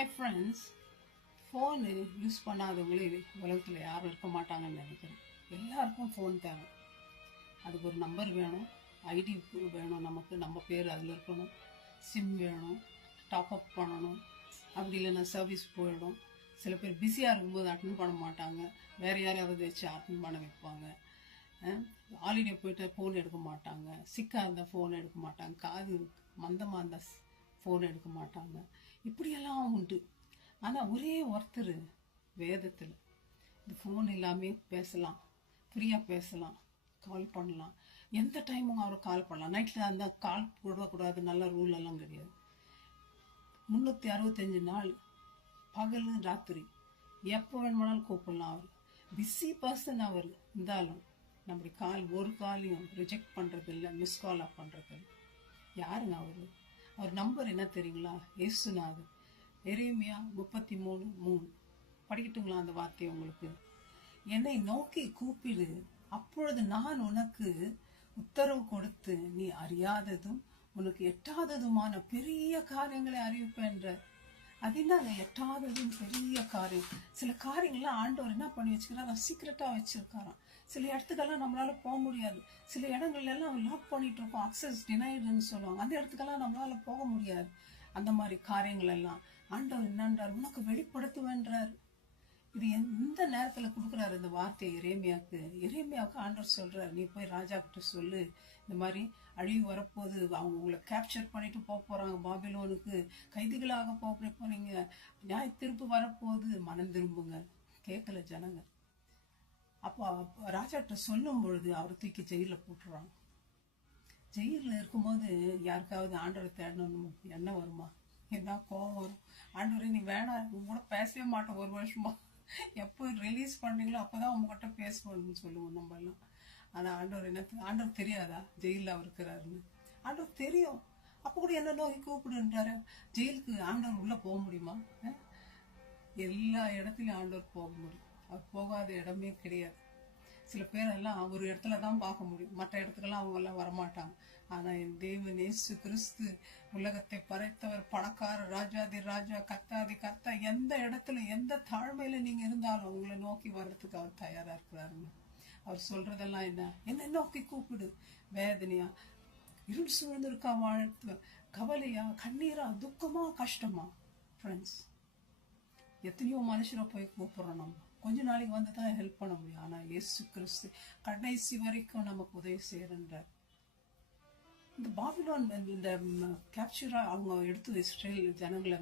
Hi friends, phone use பண்ணாதவங்களே உலகத்தில் யாரும் இருக்க மாட்டாங்கன்னு நினைக்கிறேன். எல்லாருக்கும் ஃபோன் தேவை. அதுக்கு ஒரு நம்பர் வேணும், ஐடி வேணும், நமக்கு நம்ம பேர் அதில் இருக்கணும், சிம் வேணும், டாப்அப் பண்ணணும், அப்படி இல்லைன்னா சர்வீஸ் போயிடும். சில பேர் பிஸியாக இருக்கும்போது அட்டன் பண்ண மாட்டாங்க, வேறு யாரையாவது வச்சு அட்டன் பண்ண வைப்பாங்க. ஹாலிடே போயிட்டு ஃபோன் எடுக்க மாட்டாங்க, சிக்காக இருந்தால் ஃபோன் எடுக்க மாட்டாங்க, காது மந்தமாக இருந்தால் ஃபோன் எடுக்க மாட்டாங்க. இப்படியெல்லாம் உண்டு. ஆனால் ஒரே ஒருத்தர் வேதத்தில் இந்த ஃபோன் இல்லாமல் பேசலாம், ஃப்ரீயாக பேசலாம், கால் பண்ணலாம், எந்த டைமும் அவரை கால் பண்ணலாம். நைட்டில் அந்த கால் போடக்கூடாது, நல்ல ரூல் எல்லாம் கிடையாது. 365 நாள் பகல் ராத்திரி எப்போ வேணுமானாலும் கூப்பிடலாம். அவர் பிஸி பர்சன். அவர் இருந்தாலும் நம்முடைய கால் ஒரு காலையும் ரிஜெக்ட் பண்ணுறது இல்லை, மிஸ் காலாக பண்ணுறது இல்லை. யாருங்க அவர் நம்பர் என்ன தெரியுங்களா? ஏசுநாதர். எரேமியா 33:3 படிக்கட்டுங்களா அந்த வார்த்தையை உங்களுக்கு? என்னை நோக்கி கூப்பிடு, அப்பொழுது நான் உனக்கு உத்தரவு கொடுத்து நீ அறியாததும் உனக்கு எட்டாததுமான பெரிய காரியங்களை அறிவிப்பேன்ற. அது என்ன அந்த எட்டாததும் பெரிய காரியம்? சில காரியங்கள்லாம் ஆண்டவர் என்ன பண்ணி வச்சுக்கிறாரா, சீக்கிரட்டாக வச்சிருக்காராம். சில இடத்துக்கெல்லாம் நம்மளால போக முடியாது. சில இடங்கள்ல எல்லாம் லாக் பண்ணிட்டு இருக்கோம், அக்சஸ் டினைடுன்னு சொல்லுவாங்க. அந்த இடத்துக்கெல்லாம் நம்மளால போக முடியாது. அந்த மாதிரி காரியங்கள் எல்லாம் ஆண்டவர் என்னன்றார், உனக்கு வெளிப்படுத்துவேன்றார். இது எந்த நேரத்துல கொடுக்குறாரு இந்த வார்த்தையை எரேமியாவுக்கு ஆண்டவர் சொல்றாரு, நீ போய் ராஜா கிட்ட சொல்லு, இந்த மாதிரி அழிவு வரப்போது, அவங்க உங்களை கேப்சர் பண்ணிட்டு போறாங்க, பாபிலோனுக்கு கைதிகளாக போறீங்க, நியாய திருப்பு வரப்போகுது, மனம் திரும்புங்க. கேட்கல ஜனங்க. அப்போ ராஜாட்ட சொல்லும் பொழுது அவர் தூக்கி ஜெயில போட்டுறாங்க. ஜெயிலில் இருக்கும்போது யாருக்காவது ஆண்டவரை தேடணும் என்ன வருமா? என்ன கோவம் வரும்? ஆண்டவரை நீ வேணாம், உங்க கூட பேசவே மாட்டோம் 1 வருஷமா, எப்போ ரிலீஸ் பண்ணீங்களோ அப்போதான் உங்ககிட்ட பேசுவோம்னு சொல்லுவோம் நம்ம எல்லாம். ஆனால் ஆண்டவர் தெரியாதா ஜெயிலில் அவர் இருக்கிறாருன்னு? ஆண்டவர் தெரியும். அப்போ கூட என்ன நோக்கி கூப்பிடுன்றாரு. ஜெயிலுக்கு ஆண்டவர் உள்ள போக முடியுமா? எல்லா இடத்துலையும் ஆண்டவர் போக முடியும். அவர் போகாத இடமே கிடையாது. சில பேரெல்லாம் ஒரு இடத்துல தான் பார்க்க முடியும், மற்ற இடத்துக்கெல்லாம் அவங்க எல்லாம் வரமாட்டாங்க. ஆனா என் தேவன் இயேசு கிறிஸ்து உலகத்தை படைத்தவர், பணக்கார ராஜாதி ராஜா, கத்தாதி கத்தா, எந்த இடத்துல எந்த தாழ்மையில நீங்க இருந்தாலும் உங்களை நோக்கி வர்றதுக்கு அவர் தயாரா இருக்கிறாருங்க. அவர் சொல்றதெல்லாம் என்ன நோக்கி கூப்பிடு. வேதனையா, இருள் சூழ்ந்திருக்கா, வாழ்த்து கவலையா, கண்ணீரா, துக்கமா, கஷ்டமா? ஃப்ரெண்ட்ஸ், எத்தனையோ மனுஷரை போய் கூப்பிடுறோம். நம்ம கொஞ்ச நாளைக்கு வந்து தான் ஹெல்ப் பண்ண முடியும். ஆனால் இயேசு கிறிஸ்து கடைசி வரைக்கும் நமக்கு உதவி செய்யறார். இந்த பாபிலோன் இந்த கேப்சரா அவங்க எடுத்து இஸ்ரேல் ஜனங்களை